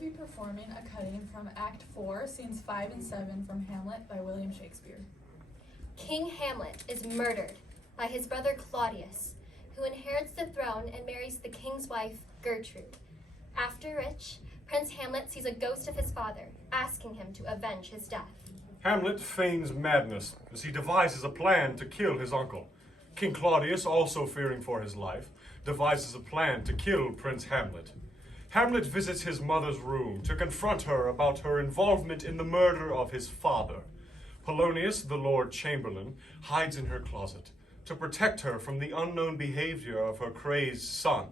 be performing a cutting from Act 4, Scenes 5 and 7 from Hamlet by William Shakespeare. King Hamlet is murdered by his brother Claudius, who inherits the throne and marries the king's wife, Gertrude. After which, Prince Hamlet sees a ghost of his father, asking him to avenge his death. Hamlet feigns madness as he devises a plan to kill his uncle. King Claudius, also fearing for his life, devises a plan to kill Prince Hamlet. Hamlet visits his mother's room to confront her about her involvement in the murder of his father. Polonius, the Lord Chamberlain, hides in her closet to protect her from the unknown behavior of her crazed son.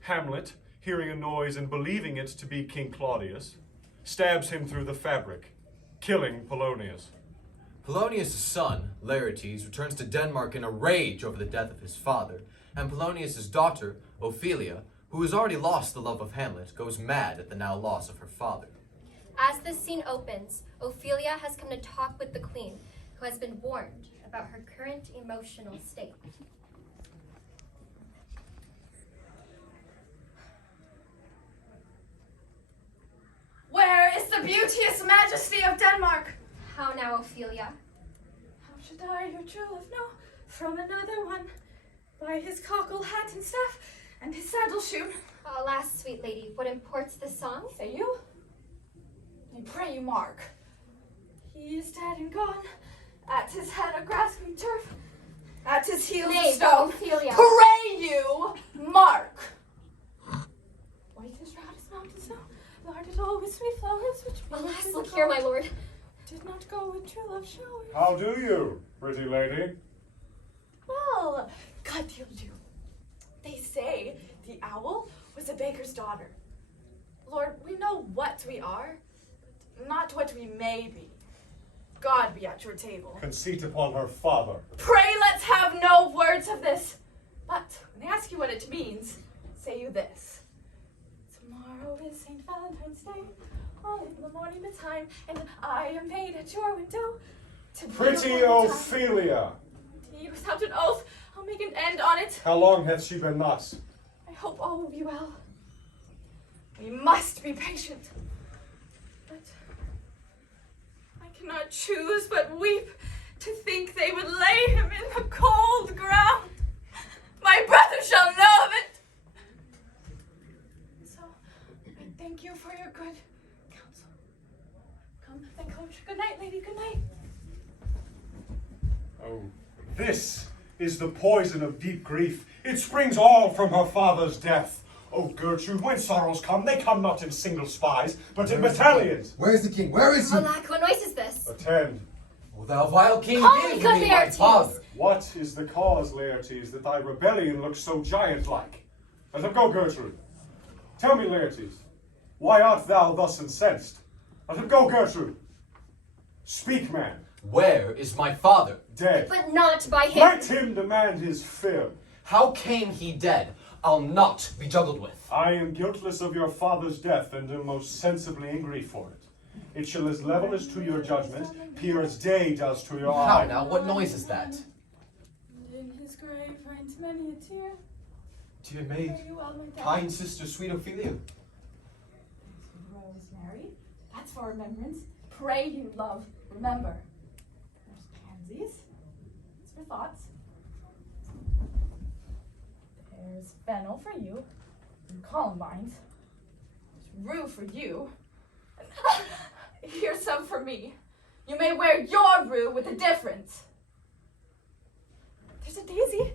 Hamlet, hearing a noise and believing it to be King Claudius, stabs him through the fabric, killing Polonius. Polonius' son, Laertes, returns to Denmark in a rage over the death of his father, and Polonius' daughter, Ophelia, who has already lost the love of Hamlet, goes mad at the now loss of her father. As this scene opens, Ophelia has come to talk with the queen, who has been warned about her current emotional state. Where is the beauteous majesty of Denmark? How now, Ophelia? How should I, your true love, know from another one? By his cockle hat and staff, and his saddle shoon. Alas, sweet lady, what imports this song? Say you? I pray you mark. He is dead and gone. At his head a grasping turf. At his heels a stone. Ophelia. Pray you mark. White as red as mountain snow, larded all with sweet flowers, which Alas, look here, my lord. did not go with true love showers. How do you, pretty lady? Well, God you'll do. They say the owl was a baker's daughter. Lord, we know what we are, but not what we may be. God be at your table. Conceit upon her father. Pray let's have no words of this. But when they ask you what it means, say you this. Tomorrow is St. Valentine's Day, all in the morning betime, and I am made at your window to be Pretty your time. Ophelia! Indeed, without an oath, I'll make an end on it. How long hath she been thus? I hope all will be well. We must be patient. But I cannot choose but weep to think they would lay him in the cold ground. My brother shall know of it. So I thank you for your good counsel. Come, thank coach. Good night, lady. Good night. Oh, this is the poison of deep grief. It springs all from her father's death. Oh, Gertrude, when sorrows come, they come not in single spies, but in battalions. Where is the king? Where is he? Alack, what noise is this? Attend. O thou vile king, Call me, give good me my Laertes. father. What is the cause, Laertes, that thy rebellion looks so giant-like? Let him go, Gertrude. Tell me, Laertes, why art thou thus incensed? Let him go, Gertrude. Speak, man. Where is my father? Dead. But not by him. Let him demand his fill. How came he dead? I'll not be juggled with. I am guiltless of your father's death, and am most sensibly angry for it. It shall as level as to your judgment, peer as day does to your How eye. now? What noise is that? And in his grave finds many a tear. Dear maid, Fare you well, my dad. kind sister, sweet Ophelia. Rosemary, that's for remembrance. Pray you, love, remember. There's pansies. It's for thoughts. There's fennel for you. And columbines. There's rue for you. And here's some for me. You may wear your rue with a difference. There's a daisy.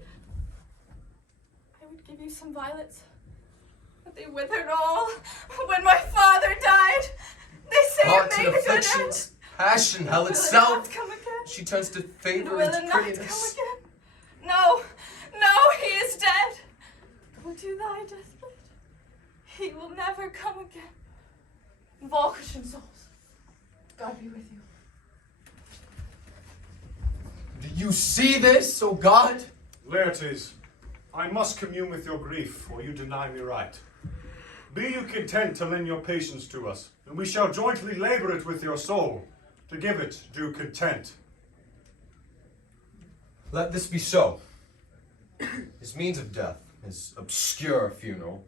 I would give you some violets, but they withered all when my father died. They say Hearts it and made a good end. afflictions, passion, hell Will it itself. not come again? She turns to favor Will and it to not come prettiness. again? No, no, he is dead. Go to thy deathbed. He will never come again. Volkish souls, God be with you. Do you see this, O God? Laertes, I must commune with your grief, or you deny me right. Be you content to lend your patience to us, and we shall jointly labor it with your soul, to give it due content. Let this be so. His means of death, his obscure funeral,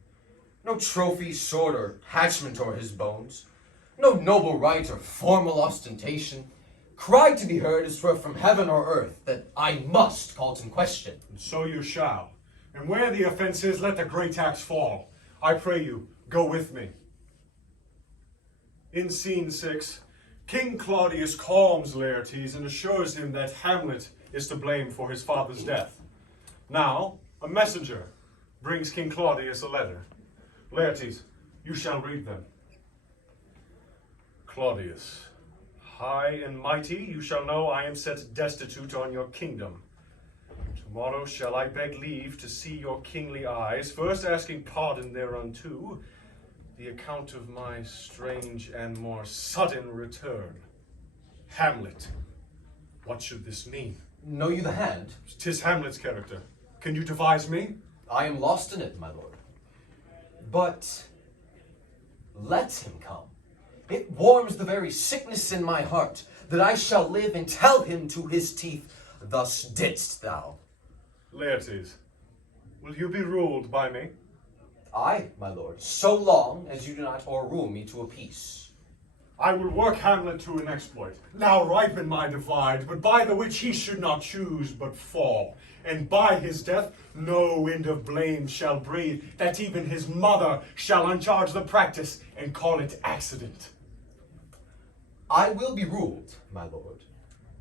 No trophy, sword, or hatchment o'er his bones. No noble right or formal ostentation. Cry to be heard as 'twere from heaven or earth, that I must call 't in question. And so you shall. And where the offense is, let the great axe fall. I pray you, go with me. In scene 6, King Claudius calms Laertes and assures him that Hamlet is to blame for his father's death. Now, a messenger brings King Claudius a letter. Laertes, you shall read them. Claudius, high and mighty, you shall know I am set destitute on your kingdom. Tomorrow shall I beg leave to see your kingly eyes, first asking pardon thereunto, the account of my strange and more sudden return. Hamlet, what should this mean? Know you the hand? 'Tis Hamlet's character. Can you devise me? I am lost in it, my lord. But let him come. It warms the very sickness in my heart, that I shall live and tell him to his teeth, thus didst thou. Laertes, will you be ruled by me? Aye, my lord, so long as you do not o'errule me to a peace. I will work Hamlet to an exploit. Now ripen my divide, but by the which he should not choose but fall. And by his death no wind of blame shall breathe, that even his mother shall uncharge the practice and call it accident. I will be ruled, my lord,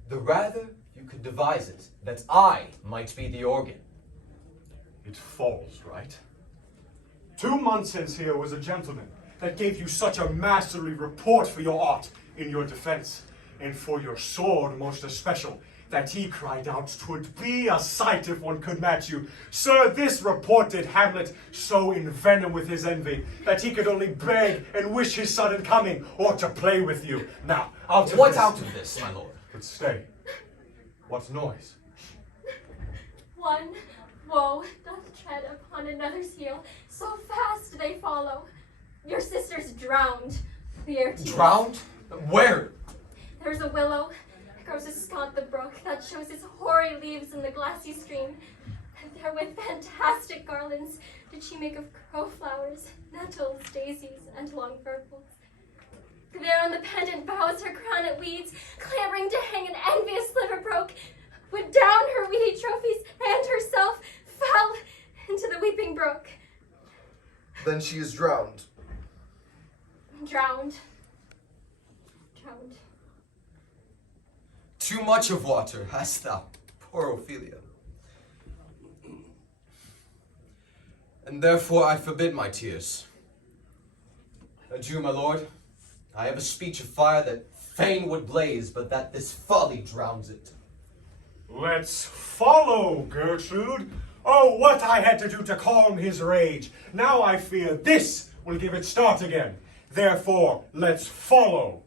the rather you could devise it, that I might be the organ. It falls, right? 2 months since here was a gentleman that gave you such a masterly report for your art in your defense, and for your sword most especial, that he cried out 'twould be a sight if one could match you. Sir, this report did Hamlet so envenom with his envy, that he could only beg and wish his sudden coming, or to play with you. Now, out of What this. out of this, my lord? But stay. What noise? One woe doth tread upon another's heel, so fast they follow. Your sister's drowned, Laertes. Drowned? Where? There's a willow that grows ascot the brook that shows its hoary leaves in the glassy stream. And therewith fantastic garlands did she make of crowflowers, nettles, daisies, and long purples. There on the pendant boughs her crownet weeds, clamoring to hang an envious liver broke, would down her weedy trophies, and herself fell into the weeping brook. Then she is drowned. Drowned. Drowned. Too much of water hast thou, poor Ophelia. And therefore I forbid my tears. Adieu, my lord. I have a speech of fire that fain would blaze, but that this folly drowns it. Let's follow, Gertrude. Oh, what I had to do to calm his rage. Now I fear this will give it start again. Therefore, let's follow.